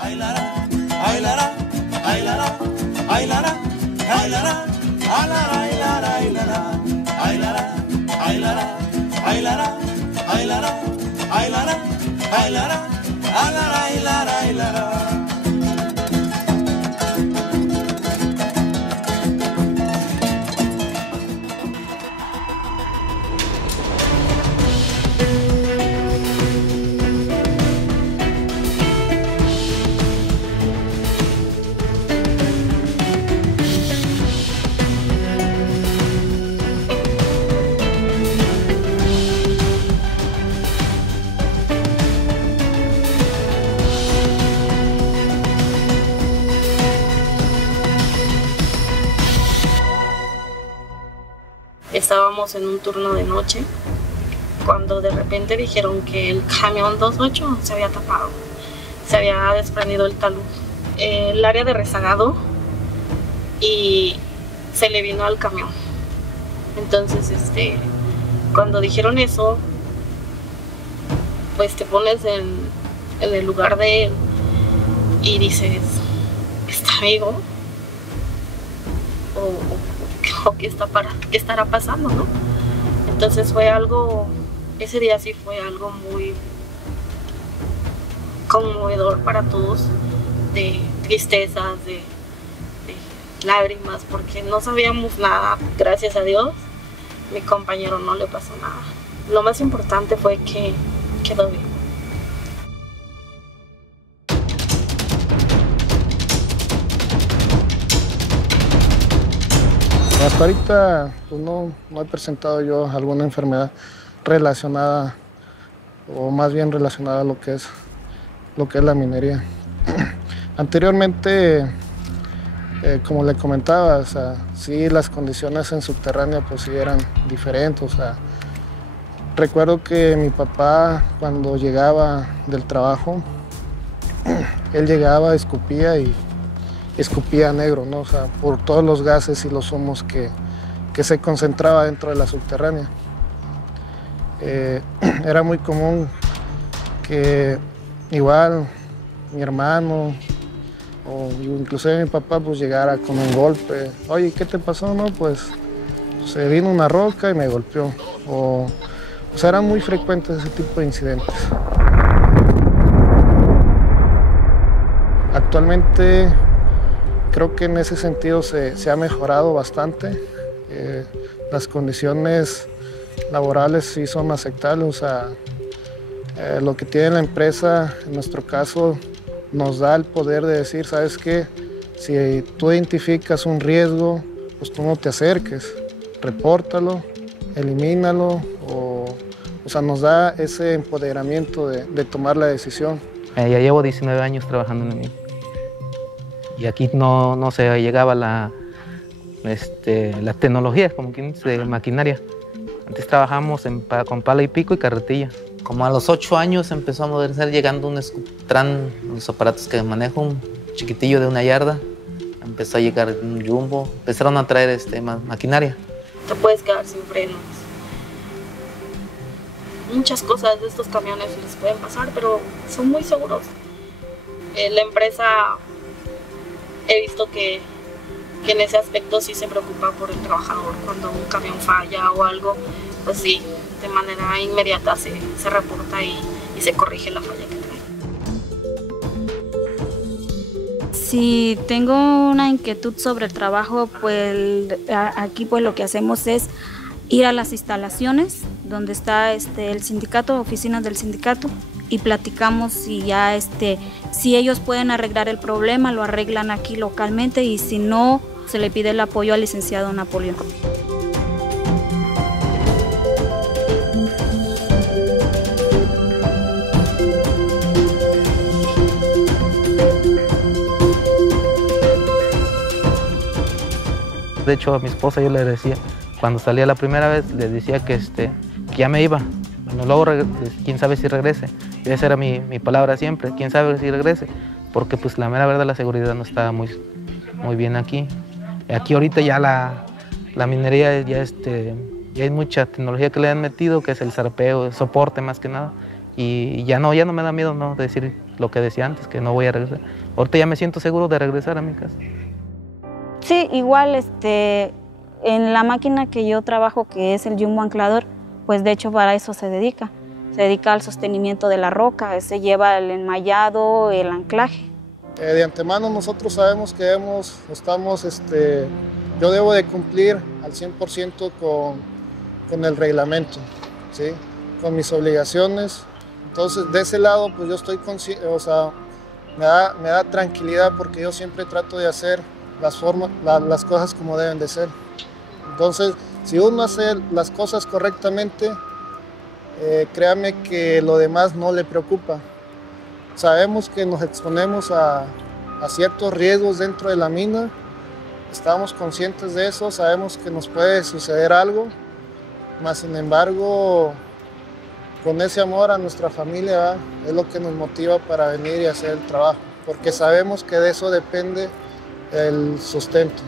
Ay la la, ay la la, ay la la, ay la la, ay la la, ay la la, ay la la, ay la la, ay la la, ay la la, ay la la, ay la la, ay la la, ay la la, ay la la. Estábamos en un turno de noche cuando de repente dijeron que el camión 28 se había tapado, se había desprendido el talud, el área de rezagado, y se le vino al camión. Entonces cuando dijeron eso, pues te pones en el lugar de él y dices, ¿está vivo? O qué estará pasando, ¿no? Entonces fue algo, ese día sí fue algo muy conmovedor para todos, de tristezas, de lágrimas, porque no sabíamos nada. Gracias a Dios, mi compañero no le pasó nada. Lo más importante fue que quedó bien. Hasta ahorita pues no he presentado yo alguna enfermedad relacionada, o más bien relacionada a lo que es la minería. Anteriormente, como le comentaba, o sea, sí, las condiciones en subterránea pues sí eran diferentes. O sea, recuerdo que mi papá, cuando llegaba del trabajo, él llegaba, escupía y escupía negro, ¿no? O sea, por todos los gases y los humos que se concentraba dentro de la subterránea. Era muy común que igual mi hermano o inclusive mi papá pues llegara con un golpe. Oye, ¿qué te pasó? No, pues se vino una roca y me golpeó. O sea, eran muy frecuentes ese tipo de incidentes. Actualmente creo que en ese sentido se ha mejorado bastante. Las condiciones laborales sí son aceptables. O sea, lo que tiene la empresa, en nuestro caso, nos da el poder de decir, ¿sabes qué? Si tú identificas un riesgo, pues tú no te acerques, repórtalo, elimínalo, o sea, nos da ese empoderamiento de tomar la decisión. Ya llevo 19 años trabajando en la mina. Y aquí no se llegaba la tecnología, como quien dice, de maquinaria. Antes trabajamos con pala y pico y carretilla. Como a los 8 años empezó a modernizar, llegando un Scooptran, los aparatos que manejo, un chiquitillo de 1 yarda. Empezó a llegar un jumbo, empezaron a traer maquinaria. Te puedes quedar sin frenos. Muchas cosas de estos camiones les pueden pasar, pero son muy seguros. La empresa, he visto que en ese aspecto sí se preocupa por el trabajador. Cuando un camión falla o algo, pues sí, de manera inmediata se reporta y se corrige la falla que trae. Si tengo una inquietud sobre el trabajo, pues aquí pues lo que hacemos es ir a las instalaciones donde está el sindicato, oficinas del sindicato, y platicamos si ya si ellos pueden arreglar el problema, lo arreglan aquí localmente, y si no, se le pide el apoyo al licenciado Napoleón. De hecho, a mi esposa yo le decía, cuando salía la primera vez, le decía que ya me iba. Bueno, luego, quién sabe si regrese. Y esa era mi palabra siempre, quién sabe si regrese. Porque pues la mera verdad la seguridad no estaba muy bien aquí. Aquí ahorita ya la minería ya hay mucha tecnología que le han metido, que es el zarpeo, el soporte más que nada. Y ya no me da miedo, ¿no?, de decir lo que decía antes, que no voy a regresar. Ahorita ya me siento seguro de regresar a mi casa. Sí, igual en la máquina que yo trabajo, que es el jumbo anclador, pues de hecho para eso se dedica. Se dedica al sostenimiento de la roca, se lleva el enmayado, el anclaje. De antemano nosotros sabemos que yo debo de cumplir al 100% con el reglamento, ¿sí? Con mis obligaciones. Entonces de ese lado pues yo estoy consciente, o sea, me da tranquilidad porque yo siempre trato de hacer las cosas como deben de ser. Entonces si uno hace las cosas correctamente, créame que lo demás no le preocupa. Sabemos que nos exponemos a ciertos riesgos dentro de la mina, estamos conscientes de eso, sabemos que nos puede suceder algo, mas sin embargo, con ese amor a nuestra familia, ¿verdad? Es lo que nos motiva para venir y hacer el trabajo, porque sabemos que de eso depende el sustento.